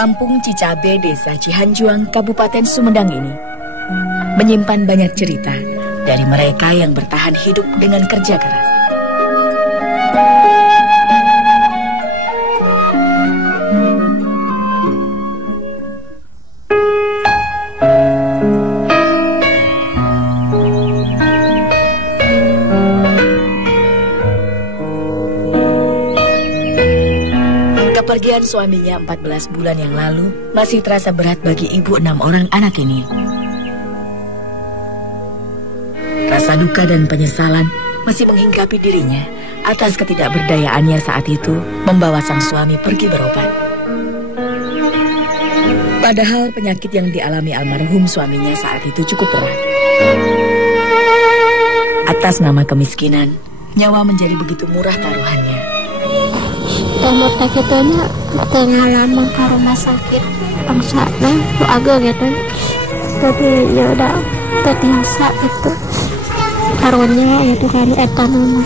Kampung Cicabe, Desa Cihanjuang, Kabupaten Sumedang ini menyimpan banyak cerita dari mereka yang bertahan hidup dengan kerja keras. Kepergian suaminya 14 bulan yang lalu masih terasa berat bagi ibu 6 orang anak ini. Rasa duka dan penyesalan masih menghinggapi dirinya atas ketidakberdayaannya saat itu membawa sang suami pergi berobat. Padahal penyakit yang dialami almarhum suaminya saat itu cukup berat. Atas nama kemiskinan, nyawa menjadi begitu murah taruhannya. Tengok sakitnya tengah lama ke rumah sakit bangsana lu agak gitu, tapi ya udah terbiasa gitu karunya itu kan etanol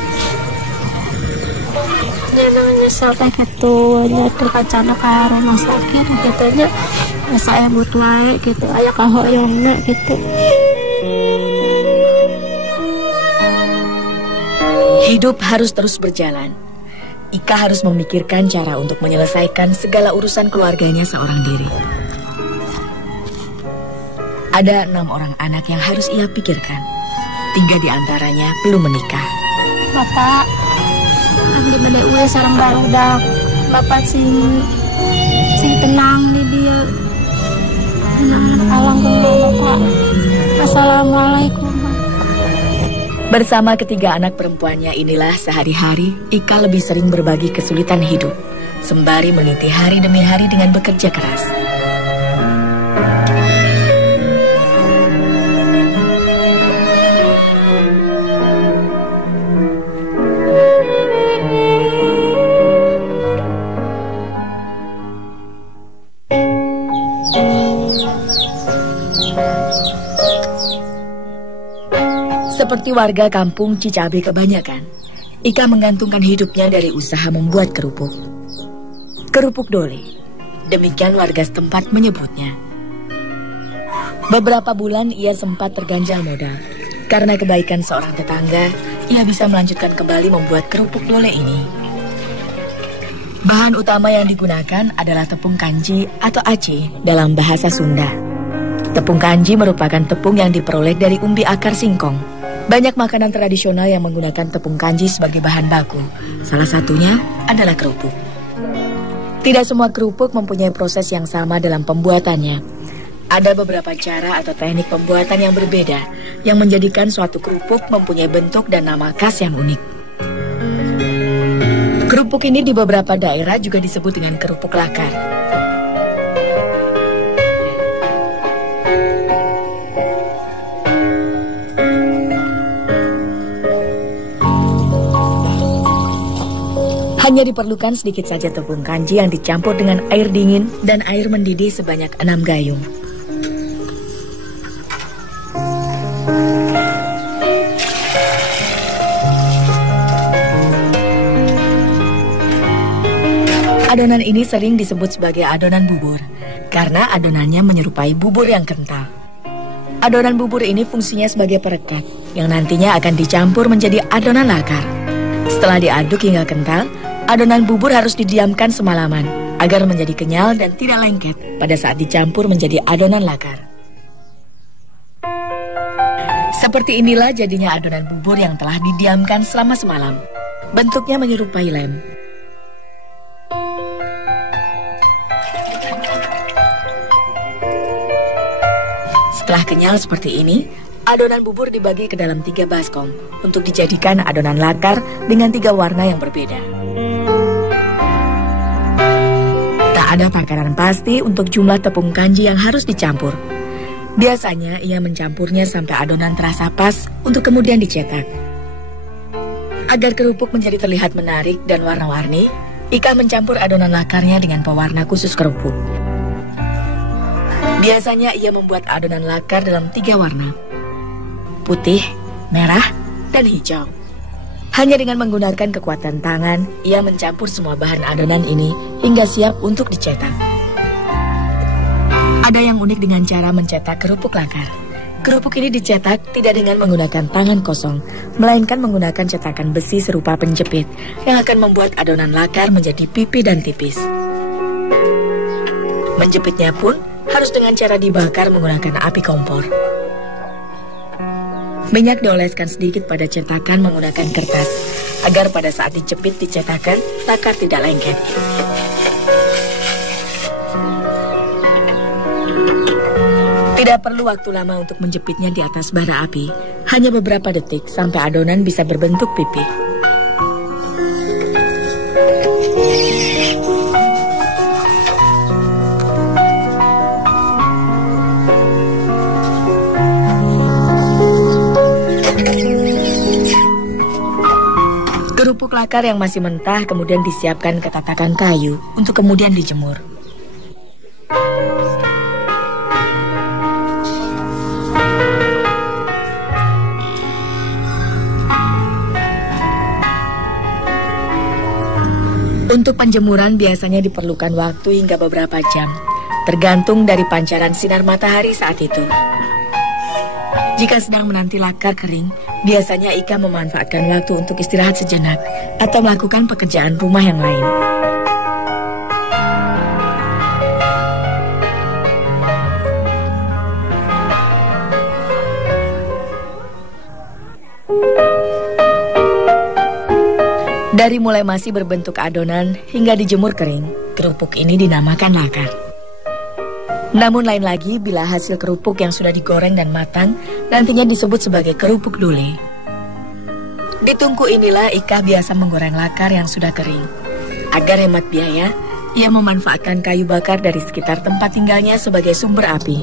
jangan nyesel teh gitu nya terkacana ke rumah sakit gitu nya saya butuh wae gitu aya kahoyongna gitu. Hidup harus terus berjalan. Ika harus memikirkan cara untuk menyelesaikan segala urusan keluarganya seorang diri. Ada 6 orang anak yang harus ia pikirkan. 3 di antaranya belum menikah. Bapak, abdi bade uwe sareng barudak. Bapak sing tenang di dia. Alhamdulillah Bapak. Assalamualaikum. Bersama ketiga anak perempuannya inilah sehari-hari Ika lebih sering berbagi kesulitan hidup, sembari meniti hari demi hari dengan bekerja keras. Seperti warga kampung Cicabe kebanyakan, Ika menggantungkan hidupnya dari usaha membuat kerupuk. Kerupuk dole, demikian warga setempat menyebutnya. Beberapa bulan ia sempat terganjal modal. Karena kebaikan seorang tetangga, ia bisa melanjutkan kembali membuat kerupuk dole ini. Bahan utama yang digunakan adalah tepung kanji atau aci dalam bahasa Sunda. Tepung kanji merupakan tepung yang diperoleh dari umbi akar singkong. Banyak makanan tradisional yang menggunakan tepung kanji sebagai bahan baku. Salah satunya adalah kerupuk. Tidak semua kerupuk mempunyai proses yang sama dalam pembuatannya. Ada beberapa cara atau teknik pembuatan yang berbeda yang menjadikan suatu kerupuk mempunyai bentuk dan nama khas yang unik. Kerupuk ini di beberapa daerah juga disebut dengan kerupuk lakar. Hanya diperlukan sedikit saja tepung kanji yang dicampur dengan air dingin dan air mendidih sebanyak 6 gayung. Adonan ini sering disebut sebagai adonan bubur, karena adonannya menyerupai bubur yang kental. Adonan bubur ini fungsinya sebagai perekat, yang nantinya akan dicampur menjadi adonan lakar. Setelah diaduk hingga kental, adonan bubur harus didiamkan semalaman agar menjadi kenyal dan tidak lengket pada saat dicampur menjadi adonan lakar. Seperti inilah jadinya adonan bubur yang telah didiamkan selama semalam. Bentuknya menyerupai lem. Setelah kenyal seperti ini, adonan bubur dibagi ke dalam 3 baskom untuk dijadikan adonan lakar dengan 3 warna yang berbeda. Ada takaran pasti untuk jumlah tepung kanji yang harus dicampur. Biasanya ia mencampurnya sampai adonan terasa pas untuk kemudian dicetak. Agar kerupuk menjadi terlihat menarik dan warna-warni, Ika mencampur adonan lakarnya dengan pewarna khusus kerupuk. Biasanya ia membuat adonan lakar dalam 3 warna: putih, merah, dan hijau. Hanya dengan menggunakan kekuatan tangan, ia mencampur semua bahan adonan ini hingga siap untuk dicetak. Ada yang unik dengan cara mencetak kerupuk lakar. Kerupuk ini dicetak tidak dengan menggunakan tangan kosong, melainkan menggunakan cetakan besi serupa penjepit yang akan membuat adonan lakar menjadi pipi dan tipis. Menjepitnya pun harus dengan cara dibakar menggunakan api kompor. Minyak dioleskan sedikit pada cetakan menggunakan kertas, agar pada saat dijepit di cetakan, lakar tidak lengket. Tidak perlu waktu lama untuk menjepitnya di atas bara api, hanya beberapa detik sampai adonan bisa berbentuk pipi. Kerupuk lakar yang masih mentah kemudian disiapkan ke tatakan kayu untuk kemudian dijemur. Untuk penjemuran biasanya diperlukan waktu hingga beberapa jam, tergantung dari pancaran sinar matahari saat itu. Jika sedang menanti lakar kering, biasanya Ika memanfaatkan waktu untuk istirahat sejenak atau melakukan pekerjaan rumah yang lain. Dari mulai masih berbentuk adonan hingga dijemur kering, kerupuk ini dinamakan lakar. Namun lain lagi bila hasil kerupuk yang sudah digoreng dan matang nantinya disebut sebagai kerupuk dule. Di tungku inilah Ika biasa menggoreng lakar yang sudah kering. Agar hemat biaya, ia memanfaatkan kayu bakar dari sekitar tempat tinggalnya sebagai sumber api.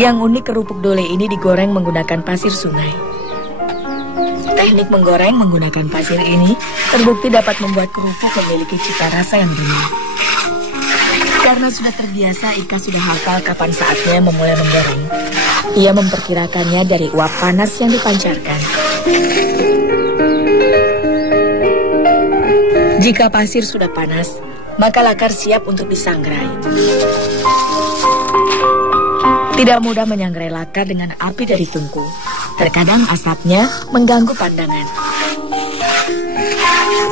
Yang unik kerupuk dole ini digoreng menggunakan pasir sungai. Teknik menggoreng menggunakan pasir ini terbukti dapat membuat kerupuk memiliki cita rasa yang renyah. Karena sudah terbiasa, Ika sudah hafal kapan saatnya memulai menggoreng. Ia memperkirakannya dari uap panas yang dipancarkan. Jika pasir sudah panas, maka lakar siap untuk disangrai. Tidak mudah menyangrai lakar dengan api dari tungku. Terkadang asapnya mengganggu pandangan.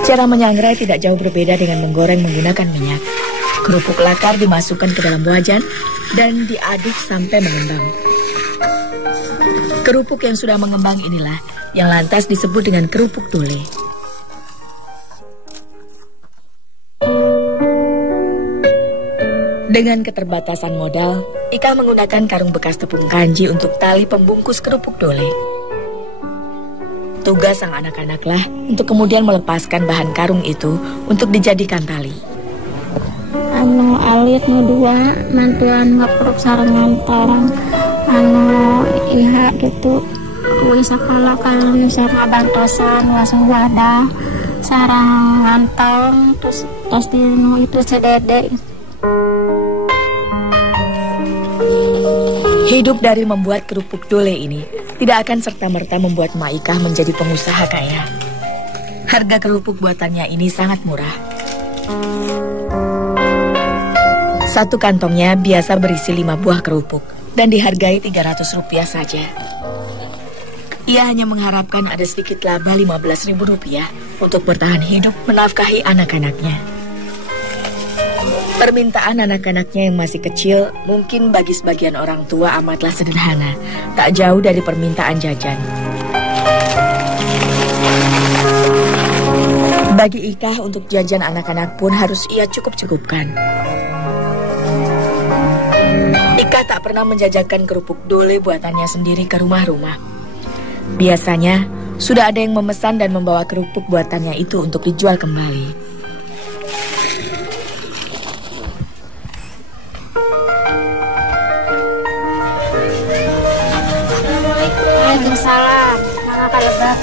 Cara menyangrai tidak jauh berbeda dengan menggoreng menggunakan minyak. Kerupuk lakar dimasukkan ke dalam wajan dan diaduk sampai mengembang. Kerupuk yang sudah mengembang inilah yang lantas disebut dengan kerupuk dule. Dengan keterbatasan modal, Ika menggunakan karung bekas tepung kanji untuk tali pembungkus kerupuk dole. Tugas sang anak-anaklah untuk kemudian melepaskan bahan karung itu untuk dijadikan tali. Anu alit nu dua mantuan ngapruk sareng ngantorang anu iha gitu bisa kalau kalian sama bantosan langsung wadah sarang ngantong terus di itu cedede. Hidup dari membuat kerupuk dole ini tidak akan serta-merta membuat Mak Ika menjadi pengusaha kaya. Harga kerupuk buatannya ini sangat murah. Satu kantongnya biasa berisi 5 buah kerupuk dan dihargai Rp300 saja. Ia hanya mengharapkan ada sedikit laba Rp15.000 untuk bertahan hidup menafkahi anak-anaknya. Permintaan anak-anaknya yang masih kecil mungkin bagi sebagian orang tua amatlah sederhana, tak jauh dari permintaan jajan. Bagi Ika untuk jajan anak-anak pun harus ia cukup-cukupkan. Ika tak pernah menjajakan kerupuk dole buatannya sendiri ke rumah-rumah. Biasanya sudah ada yang memesan dan membawa kerupuk buatannya itu untuk dijual kembali. Waalaikumsalam. Nama kalebak.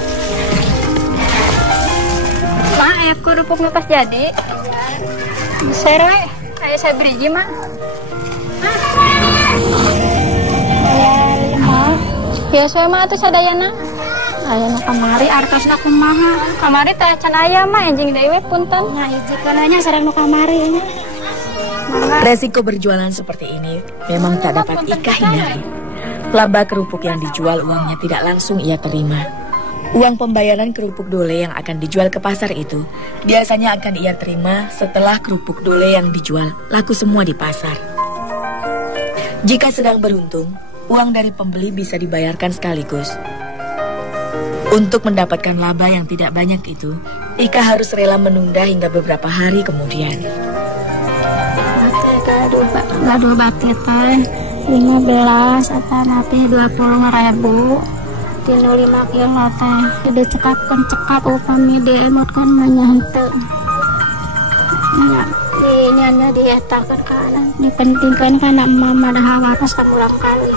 Mak, ya kerupuk lepas jadi. Sere, ayo saya beri mak. Ya, saya mah atuh sadayana. Ayana kamari artosna kumaha. Kamari teh can aya mah enjing dewe punten. Nah, hiji kalanya sareng nu kamari nya. Resiko berjualan seperti ini memang tak dapat Ika hindari. Laba kerupuk yang dijual uangnya tidak langsung ia terima. Uang pembayaran kerupuk dole yang akan dijual ke pasar itu biasanya akan ia terima setelah kerupuk dole yang dijual laku semua di pasar. Jika sedang beruntung, uang dari pembeli bisa dibayarkan sekaligus. Untuk mendapatkan laba yang tidak banyak itu, Ika harus rela menunda hingga beberapa hari kemudian. Gaduh batik teh 15 atau nanti 20.000 kilo 5 kilo teh jadi cekap upami diemotkan menyante ini hanya dietakan kanan dipentingkan karena mama dah waras kamulang kali.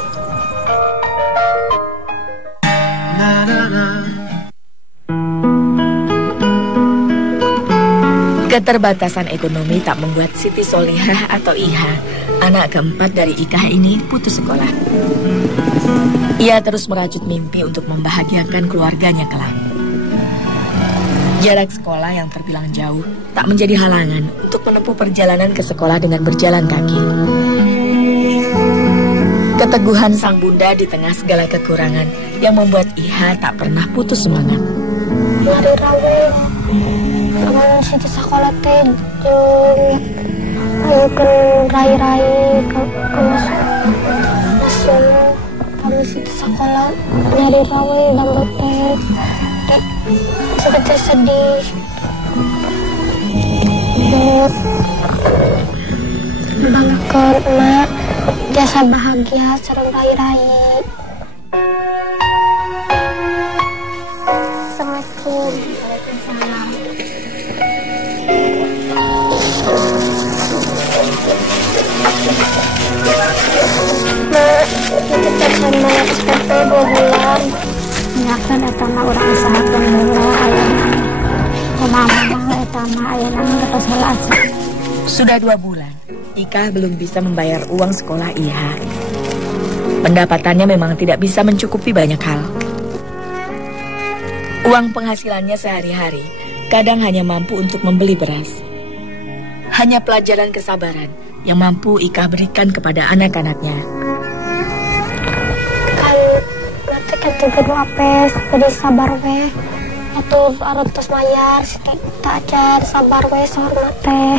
Keterbatasan ekonomi tak membuat Siti Solihah atau Iha, anak keempat dari Ika ini, putus sekolah. Ia terus merajut mimpi untuk membahagiakan keluarganya kelak. Jarak sekolah yang terbilang jauh tak menjadi halangan untuk menempuh perjalanan ke sekolah dengan berjalan kaki. Keteguhan sang bunda di tengah segala kekurangan yang membuat Iha tak pernah putus semangat. Mari rawit kalau Siti sekolah teh jeung ayeuna rai-rai kelas kami Siti sekolah nyari rawit dan teh seperti sedih. Bangkeun emak jasa bahagia sareng rai-rai. Assalamualaikum. Mak, kita sama SPP 2 bulan. Ya kan eta mah urang usahakeun heula ayeuna. Mama eta mah ayeuna mah salah. Sudah 2 bulan, Ika belum bisa membayar uang sekolah Iha. Pendapatannya memang tidak bisa mencukupi banyak hal. Uang penghasilannya sehari-hari kadang hanya mampu untuk membeli beras. Hanya pelajaran kesabaran yang mampu Ika berikan kepada anak-anaknya. Nanti ketika apes, jadi sabar weh. Atau arotos mayar, tak ajar sabar weh hormat teh.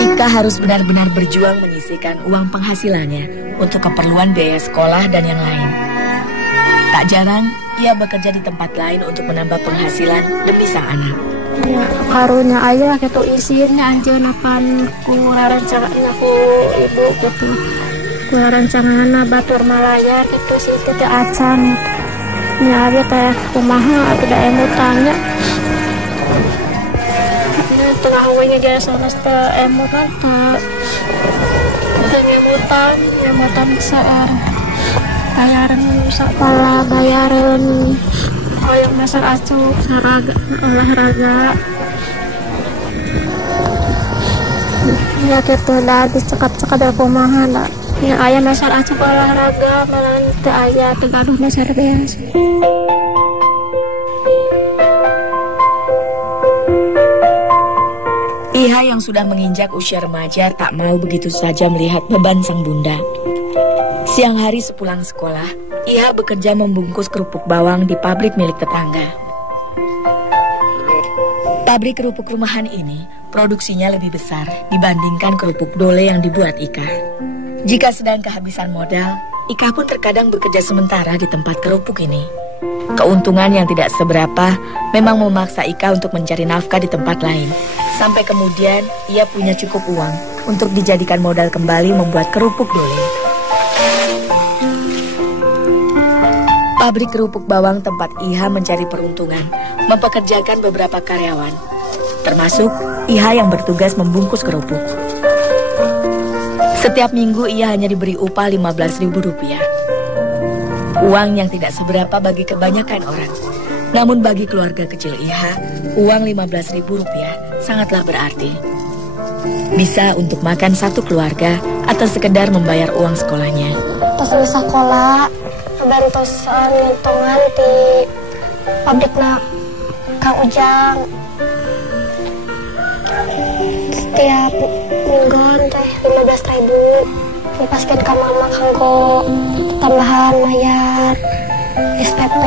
Ika harus benar-benar berjuang menyisihkan uang penghasilannya untuk keperluan biaya sekolah dan yang lain. Tak jarang, ia bekerja di tempat lain untuk menambah penghasilan demi sang anak. Ya, karunya ayah gitu isinya anjeun apan ku rancangana ku ibu gitu. Ku rancangana batur malaya gitu sih teh acan. Nya abi teh kumaha atuh da emutangnya. Ini tengah we nya jasa teh emutan teh. Emutan besar. Bayaran sapala bayaran yang masak acuh olahraga ya gitu dah dicekap-cekap dari kumaha dah ya ayah masak acuh olahraga malah teu aya teu gaduh dasar beas. Iha yang sudah menginjak usia remaja tak mau begitu saja melihat beban sang bunda. Siang hari sepulang sekolah, Iha bekerja membungkus kerupuk bawang di pabrik milik tetangga. Pabrik kerupuk rumahan ini produksinya lebih besar dibandingkan kerupuk dole yang dibuat Ika. Jika sedang kehabisan modal, Ika pun terkadang bekerja sementara di tempat kerupuk ini. Keuntungan yang tidak seberapa memang memaksa Ika untuk mencari nafkah di tempat lain. Sampai kemudian ia punya cukup uang untuk dijadikan modal kembali membuat kerupuk dole. Pabrik kerupuk bawang tempat Iha mencari peruntungan mempekerjakan beberapa karyawan, termasuk Iha yang bertugas membungkus kerupuk. Setiap minggu ia hanya diberi upah Rp15.000. Uang yang tidak seberapa bagi kebanyakan orang. Namun bagi keluarga kecil Iha, uang Rp15.000 sangatlah berarti. Bisa untuk makan satu keluarga atau sekedar membayar uang sekolahnya. Terus sekolah bantos ngitungan di pabrikna Kang Ujang tiap mingguan teh 15.000 dipaskeun ka mama kanggo tambahan mayar SPP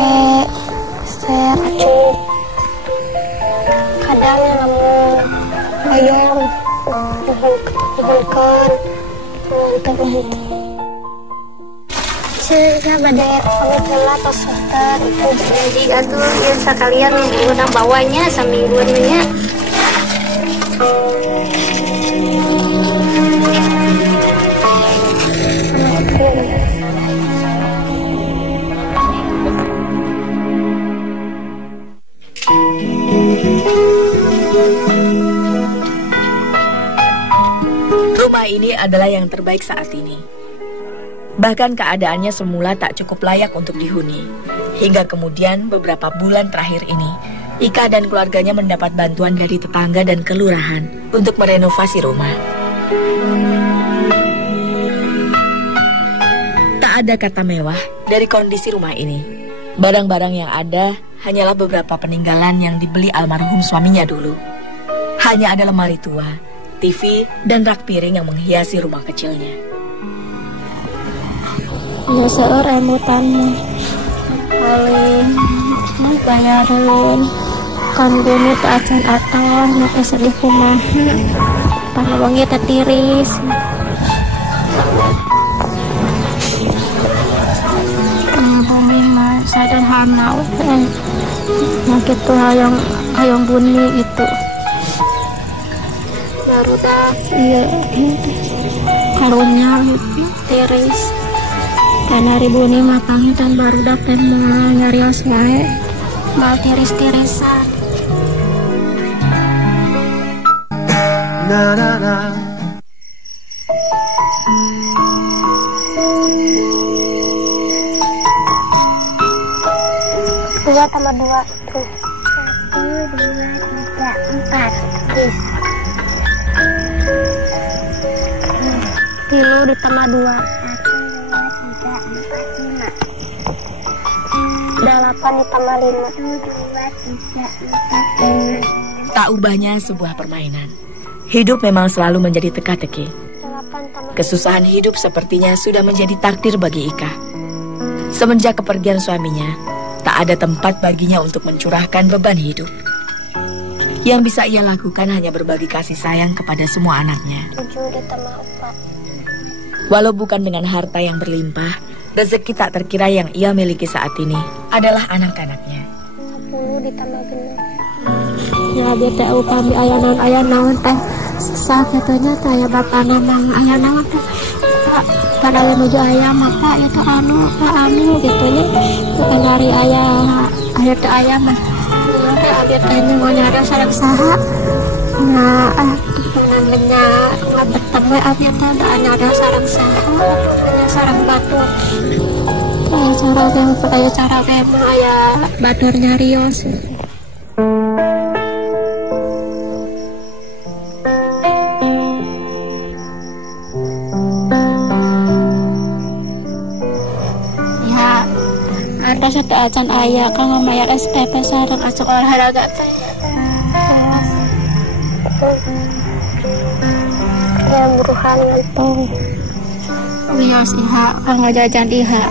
ser acuh. Kadang lamun oyong nuhunkeun untuk saya bade pamit heula tos suster jadi atuh ya sekalian udah bawanya samingguan nya. Rumah ini adalah yang terbaik saat ini. Bahkan keadaannya semula tak cukup layak untuk dihuni. Hingga kemudian beberapa bulan terakhir ini, Ika dan keluarganya mendapat bantuan dari tetangga dan kelurahan untuk merenovasi rumah. Tak ada kata mewah dari kondisi rumah ini. Barang-barang yang ada hanyalah beberapa peninggalan yang dibeli almarhum suaminya dulu. Hanya ada lemari tua, TV, dan rak piring yang menghiasi rumah kecilnya. Ya seueur remutan paling bayarin kan gini teh acan-acan nek sedih kumaha panawangnya teh tiris. Bumi mah sederhana nah gitu hayang bunyi itu baru dah iya karunya tiris karena ribuni matang dan baru dapat nyarios wae mal tiris-tirisan. Na na na. Dua tambah dua tuh 1, 2, 3, 4 yes. 3 ditambah 2 8 ditambah 5 Tak ubahnya sebuah permainan. Hidup memang selalu menjadi teka-teki. Kesusahan hidup sepertinya sudah menjadi takdir bagi Ika. Semenjak kepergian suaminya, tak ada tempat baginya untuk mencurahkan beban hidup. Yang bisa ia lakukan hanya berbagi kasih sayang kepada semua anaknya. 7 ditambah 4 Walau bukan dengan harta yang berlimpah, rezeki tak terkira yang ia miliki saat ini adalah anak-anaknya. 10 ditambah genep. Ya dia teh upami aya naon teh susah katanya saya bapak memang aya naon teh pada menuju ayam maka itu anu gitu nya bukan dari ayah teh ayam mah teh abis teh mau nyari sareng saha nah namanya bertemu abis teh nyari sareng saha sareng batu cara kayak aya batur nyarios. Ada satu acan ayah kan memayar SPP sareng asup olahraga teh. Ya buruhan ngantong. Bias iha kan ngajajan iha.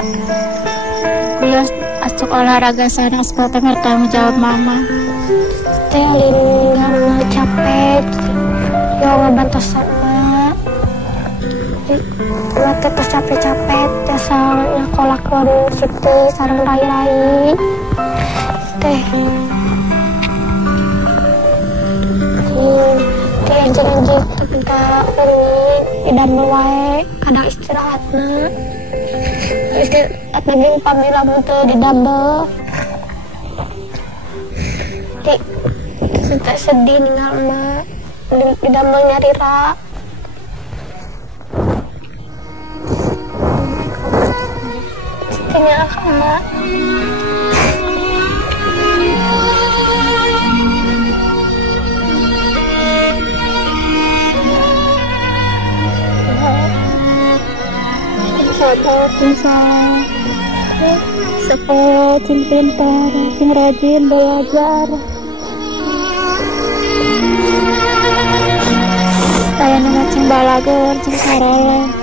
Bias asup olahraga sareng SPP bertanggung jawab mama. Teh linggang capek. Yo ngabantos sama. Mata terus capek-capek jasa nyakolak warung Siti sareng rai-rai teh anjing-anjing tuh kita idam wae kadang istirahatna istirahat lagi pamila mutu didambel di sedih ninggal emak didambel nyari rak. Tinggal sama sabar pisah sekolah pintar yang rajin belajar balager jeung sarele